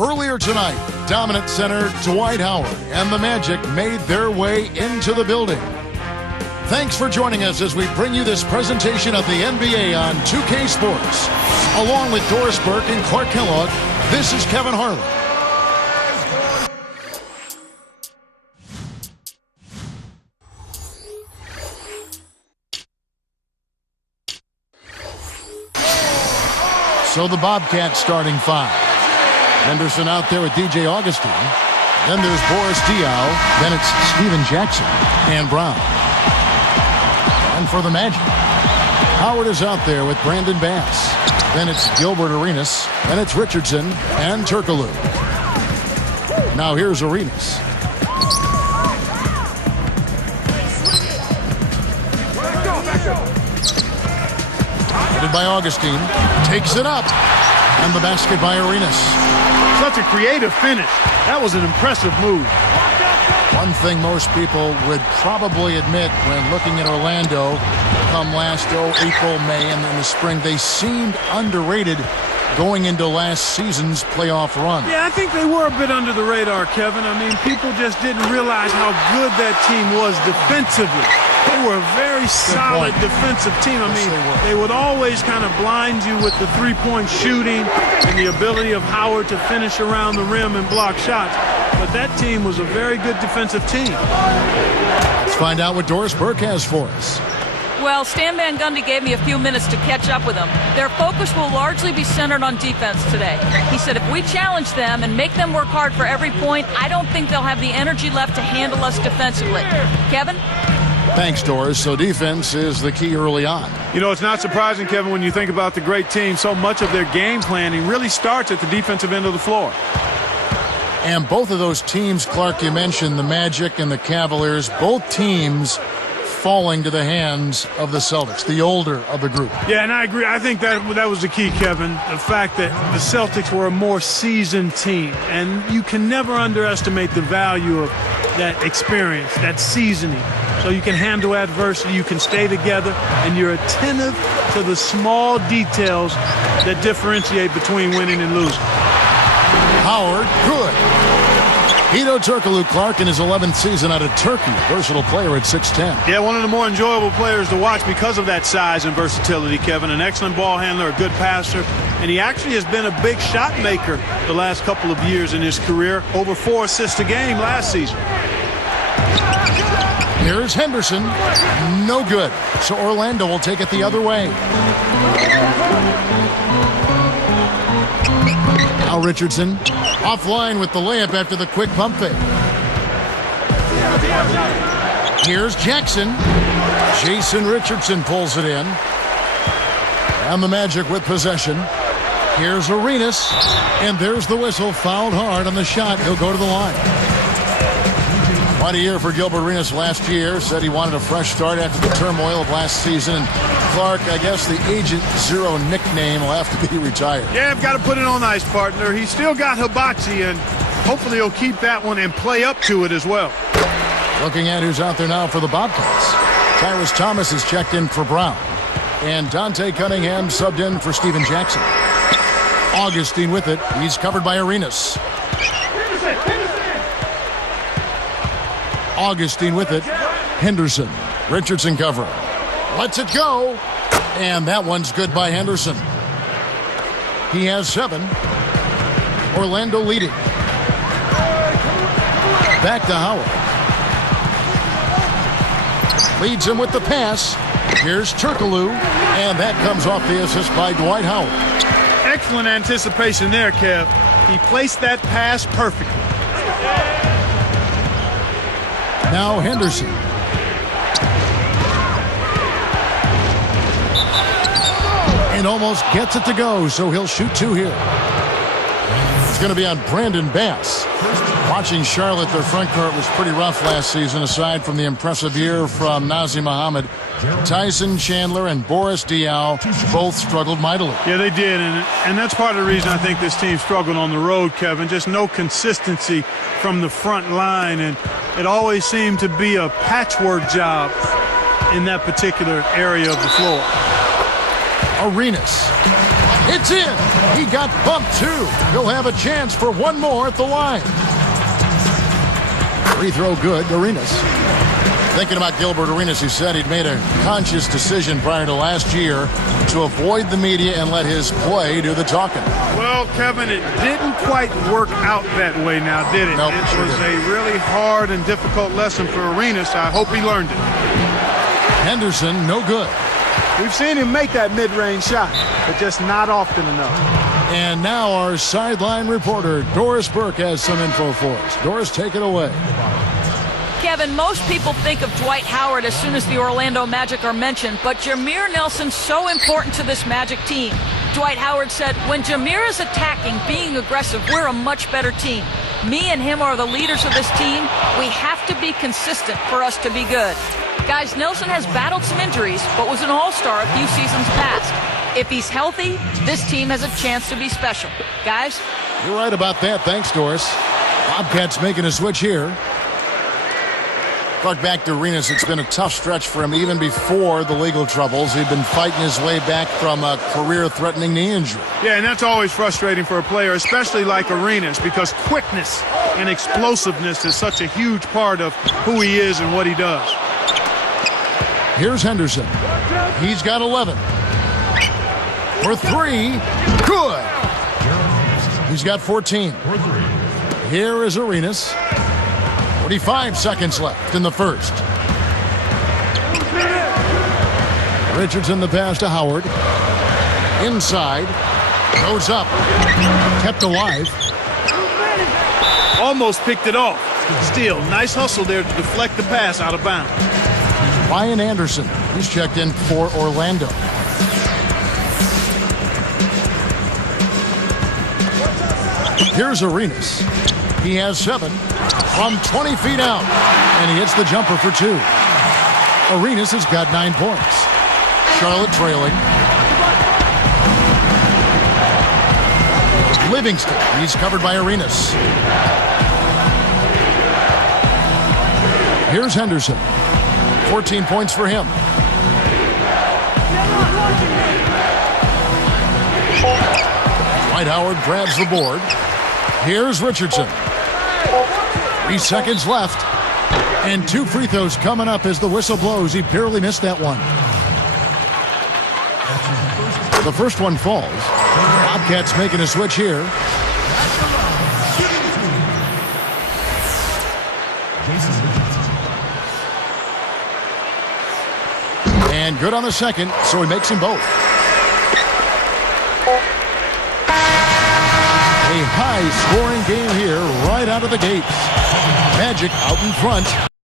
Earlier tonight, dominant center Dwight Howard and the Magic made their way into the building. Thanks for joining us as we bring you this presentation of the NBA on 2K Sports. Along with Doris Burke and Clark Kellogg, this is Kevin Harlan. So the Bobcats starting five. Henderson out there with DJ Augustine. Then there's Boris Diaw. Then it's Steven Jackson and Brown. And for the Magic, Howard is out there with Brandon Bass. Then it's Gilbert Arenas. Then it's Richardson and Turkoglu. Now here's Arenas. Headed by Augustine. Takes it up. And the basket by Arenas. Such a creative finish. That was an impressive move. One thing most people would probably admit when looking at Orlando come last April, May, and in the spring, they seemed underrated going into last season's playoff run. Yeah, I think they were a bit under the radar, Kevin. I mean, people just didn't realize how good that team was defensively. They were a very solid defensive team. I mean, they would always kind of blind you with the three-point shooting and the ability of Howard to finish around the rim and block shots. But that team was a very good defensive team. Let's find out what Doris Burke has for us. Well, Stan Van Gundy gave me a few minutes to catch up with them. Their focus will largely be centered on defense today. He said if we challenge them and make them work hard for every point, I don't think they'll have the energy left to handle us defensively. Kevin? Thanks, Doris. So defense is the key early on. You know, it's not surprising, Kevin, when you think about the great team, so much of their game planning really starts at the defensive end of the floor. And both of those teams, Clark, you mentioned the Magic and the Cavaliers, both teams falling to the hands of the Celtics, the older of the group. Yeah, and I agree. I think that was the key, Kevin, the fact that the Celtics were a more seasoned team. And you can never underestimate the value of that experience, that seasoning. So you can handle adversity, you can stay together, and you're attentive to the small details that differentiate between winning and losing. Howard, good. Hedo Turkoglu, Clark, in his 11th season out of Turkey, versatile player at 6'10". Yeah, one of the more enjoyable players to watch because of that size and versatility, Kevin. An excellent ball handler, a good passer, and he actually has been a big shot maker the last couple of years in his career. Over 4 assists a game last season. Here's Henderson. No good. So Orlando will take it the other way. Now Richardson offline with the layup after the quick pump fake. Here's Jackson. Jason Richardson pulls it in. And the Magic with possession. Here's Arenas. And there's the whistle. Fouled hard on the shot. He'll go to the line. What a year for Gilbert Arenas last year. Said he wanted a fresh start after the turmoil of last season. And Clark, I guess the Agent Zero nickname will have to be retired. Yeah, I've got to put it on ice, partner. He's still got hibachi, and hopefully he'll keep that one and play up to it as well. Looking at who's out there now for the Bobcats. Tyrus Thomas is checked in for Brown. And Dante Cunningham subbed in for Steven Jackson. Augustine with it. He's covered by Arenas. Augustine with it. Henderson. Richardson covering. Lets it go. And that one's good by Henderson. He has 7. Orlando leading. Back to Howard. Leads him with the pass. Here's Turkoglu. And that comes off the assist by Dwight Howard. Excellent anticipation there, Kev. He placed that pass perfectly. Now Henderson. And almost gets it to go, so he'll shoot 2 here. It's going to be on Brandon Bass. Watching Charlotte, their front court was pretty rough last season, aside from the impressive year from Nazir Muhammad. Tyson Chandler and Boris Diaw both struggled mightily. Yeah, they did, and that's part of the reason I think this team struggled on the road, Kevin. Just no consistency from the front line, and it always seemed to be a patchwork job in that particular area of the floor. Arenas. It's in. He got bumped too. He'll have a chance for one more at the line. Free throw good. Arenas. Thinking about Gilbert Arenas, who said he'd made a conscious decision prior to last year to avoid the media and let his play do the talking. Well, Kevin, it didn't quite work out that way now, did it? Nope, it sure was didn't. a really hard and difficult lesson for Arenas. I hope he learned it. Henderson, no good. We've seen him make that mid-range shot, but just not often enough. And now our sideline reporter, Doris Burke, has some info for us. Doris, take it away. Kevin, most people think of Dwight Howard as soon as the Orlando Magic are mentioned, but Jameer Nelson's so important to this Magic team. Dwight Howard said, when Jameer is attacking, being aggressive, we're a much better team. Me and him are the leaders of this team. We have to be consistent for us to be good. Guys, Nelson has battled some injuries, but was an all-star a few seasons past. If he's healthy, this team has a chance to be special. Guys? You're right about that. Thanks, Doris. Bobcats making a switch here. Talk back to Arenas. It's been a tough stretch for him even before the legal troubles. He'd been fighting his way back from a career-threatening knee injury. Yeah, and that's always frustrating for a player, especially like Arenas, because quickness and explosiveness is such a huge part of who he is and what he does. Here's Henderson. He's got 11. For three. Good. He's got 14. Here is Arenas. 45 seconds left in the first. Richardson the pass to Howard. Inside. Goes up. Kept alive. Almost picked it off. Still, nice hustle there to deflect the pass out of bounds. Ryan Anderson. He's checked in for Orlando. Here's Arenas. He has 7 from 20 feet out, and he hits the jumper for 2. Arenas has got 9 points. Charlotte trailing. Livingston, he's covered by Arenas. Here's Henderson. 14 points for him. Dwight Howard grabs the board. Here's Richardson. 3 seconds left. And 2 free throws coming up as the whistle blows. He barely missed that one. The first one falls. Bobcats making a switch here. And good on the second, so he makes them both. A high-scoring game here right out of the gates. Magic out in front.